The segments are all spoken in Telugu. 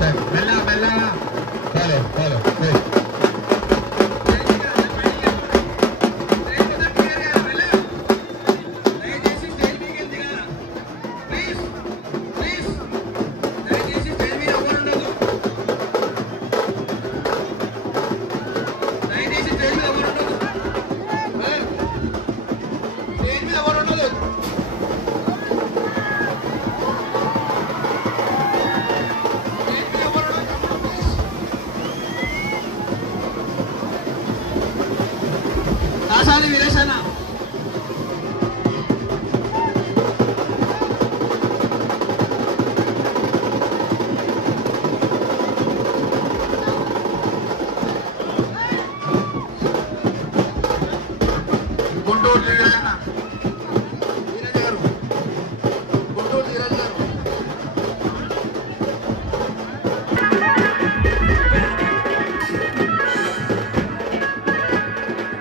మెల్లగా మెల్లగా ఫాలో ఫాలో ఆసాని వీరేశన్న గుంటూరు వీరేశన్న వీరేశ గారు గుంటూరు వీరేశ గారు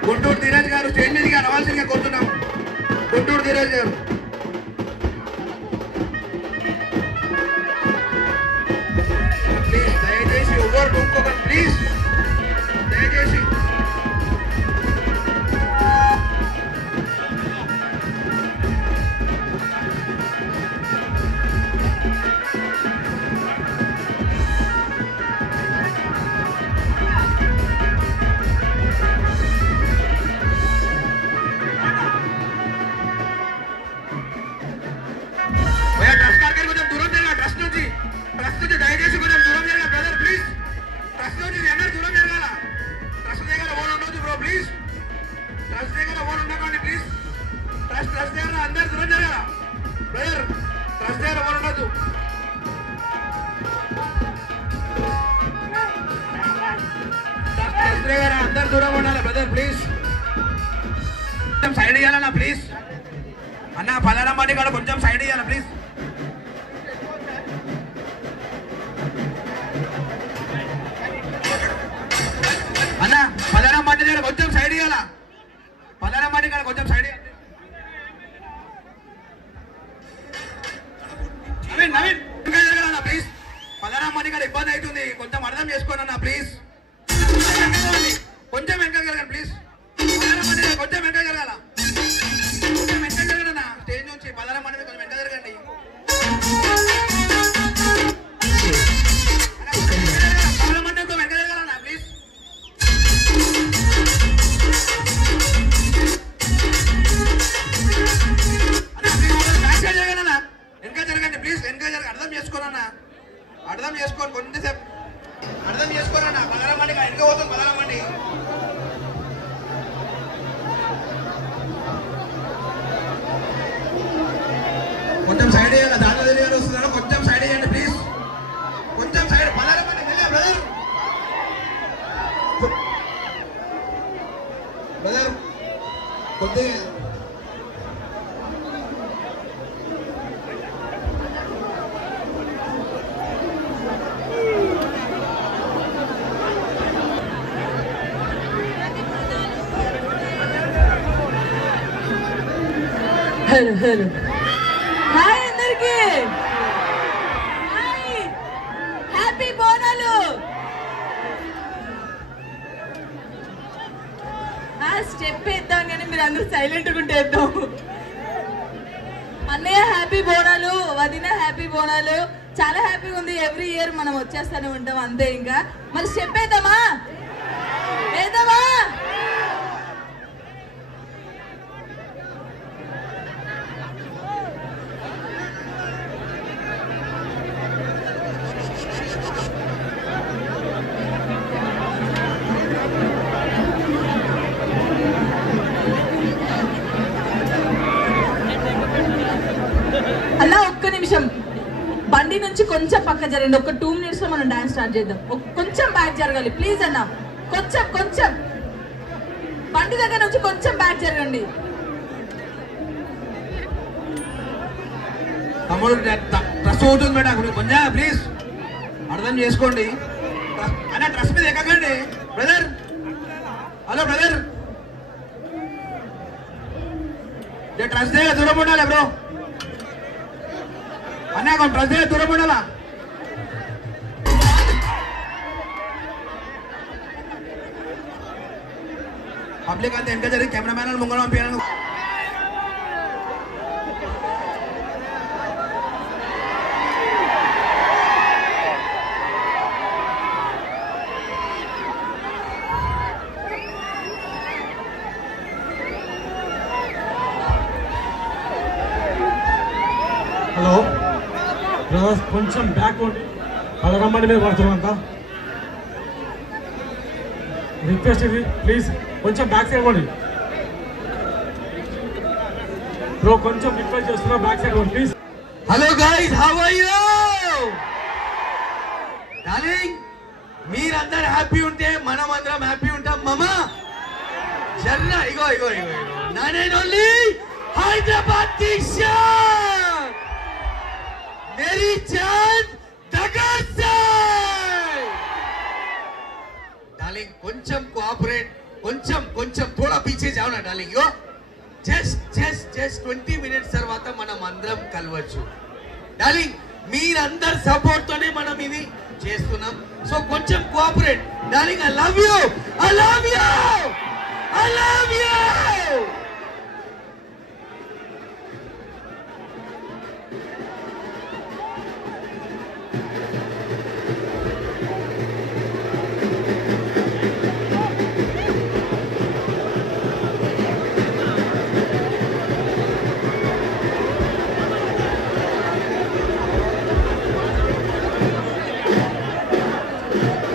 గుంటూరు ధీరజ్ గారు స్టేజ్ మీదకి రావాల్సిందిగా కోరుతున్నాం. గుంటూరు ధీరజ్ గారు ప్లీజ్ దయచేసి ఎవరు ఇంకొకరు ప్లీజ్ దయచేసి దయచేసి కొంచెం దూరం జరగాలి బ్రదర్ ప్లీజ్. ట్రస్ట్ నుంచి అందరూ దూరం జరగాల. ట్రస్ట్ దగ్గర ఓన్ ఉండొద్దు బ్రో ప్లీజ్. ట్రస్ట్ దగ్గర ఓన్ ఉండకండి ప్లీజ్. ట్రస్ట్ దగ్గర అందరు దూరం జరగాల బ్రదర్. ట్రస్ట్ దగ్గర ఓన్ ఉండొద్దు. ట్రస్ట్ దగ్గర అందరు దూరం ఉండాలి బ్రదర్ ప్లీజ్. కొంచెం సైడ్ ఇవ్వాలన్నా ప్లీజ్. అన్న పలారమ్మండి కూడా కొంచెం సైడ్ ఇవ్వాలి ప్లీజ్. అన్న పలారమ్మండి దగ్గర కొంచెం సైడ్ ఇవ్వాలా. పలారమ్మండి కూడా కొంచెం సైడ్ ఇవ్వాలి. నవీన్ నవీన్ ఇంకా జరగాలన్నా ప్లీజ్. పలారమ్మండి కూడా ఇబ్బంది అవుతుంది, కొంచెం అర్థం చేసుకోండి అన్న ప్లీజ్. కొంచెం వెనక జరగండి ప్లీజ్. పలారమ్మండి దగ్గర కొంచెం వెనక జరగాల. కొంచెం వెనక జరగండి అన్న స్టేజ్ నుంచి. పలారమ్మండి దగ్గర కొంచెం వెనక జరగండి. పలారమ్మండి కొంచెం వెనక జరగాలన్నా ప్లీజ్. వెనక జరగండి ప్లీజ్. వెనక జరగ అర్థం చేసుకోనన్నా. అర్థం చేసుకోండి కొంచెంసేపు అర్థం చేసుకోనన్నా. పలారమ్మండి వెనక పోతుంది. పలారమ్మండి కొంచెం సైడ్ చేయాలి. దాంట్లో తెలియాలి వస్తున్నాడు. కొంచెం సైడ్ చేయండి ప్లీజ్. కొంచెం సైడ్. పలారమ్మండి బ్రదర్ బ్రదర్ కొద్దిగా హలో హలో హాయ్ అందరికి. Hi happy Bonalu. స్టెప్ వేద్దాం కానీ మీరు అందరూ సైలెంట్గా ఉంటే వేద్దాం. అన్నయ్య హ్యాపీ బోనాలు, వదిన హ్యాపీ బోనాలు. చాలా హ్యాపీగా ఉంది. ఎవ్రీ ఇయర్ మనం వచ్చేస్తూనే ఉంటాం అంతే. ఇంకా మరి స్టెప్ వేద్దామా వేద్దామా? అలా ఒక్క నిమిషం బండి నుంచి కొంచెం పక్క జరగండి. ఒక 2 minutes లో మనం డాన్స్ స్టార్ట్ చేద్దాం. కొంచెం బ్యాక్ జరగాలి ప్లీజ్ అన్న. కొంచెం కొంచెం బండి దగ్గర నుంచి కొంచెం బ్యాక్ జరగండి. తమ్ముడు ట్రస్ట్ అవుతుంది మేడం కొంచెం ప్లీజ్ అర్థం చేసుకోండి అన్న. ట్రస్ట్ మీద ఎక్కకండి బ్రదర్. హలో బ్రదర్, ట్రస్ట్ దగ్గర దూరం ఉండాలి బ్రో. అన్నా ట్రస్ట్ దగ్గర దూరం ఉండాలా. పబ్లిక్ అంతా వెనక జరిగి కెమెరామ్యాన్ ముంగళ పంపించాను. హలో బ్రదర్స్, కొంచెం బ్యాక్ పదరమ్మని మీద పడుతున్నాంతా. రిక్వెస్ట్ ఇది, ప్లీజ్ కొంచెం బ్యాక్ సైడ్ పోండి బ్రో, కొంచెం రిక్వెస్ట్ చేస్తున్నా, బ్యాక్ సైడ్ పోండి please. Hello guys, how are you? Darling, మీరందరూ హ్యాపీ ఉంటే మనం అందరం హ్యాపీ ఉంటాం మామా. జర్ర ఇగో ఇగో ఇగో నాన్ ఓన్లీ హైదరాబాద్ టీషర్ట్ मेरी जान दगर से डार्लिंग కొంచెం కోఆపరేట్, కొంచెం थोड़ा पीछे जाओ ना डार्लिंग. यो జస్ట్ 20 మినిట్స్ తర్వాత మనం అందరం కలవచ్చు డార్లింగ్. మీరందర్ సపోర్ట్ తోనే మనం ఇది చేస్తున్నాం. సో కొంచెం cooperate darling. I love you, I love you, I love you.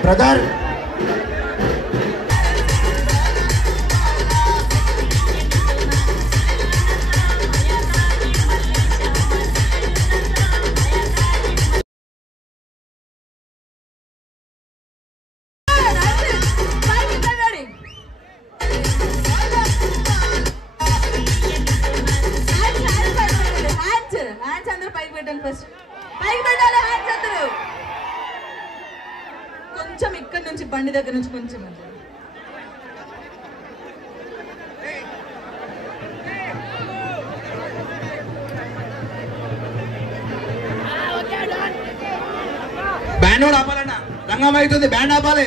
Brother, కొంచెం ఇక్కడ నుంచి బండి దగ్గర నుంచి కొంచెం బ్యాండ్ ఆపాలన్నా, రంగం అవుతుంది, బ్యాండ్ ఆపాలి.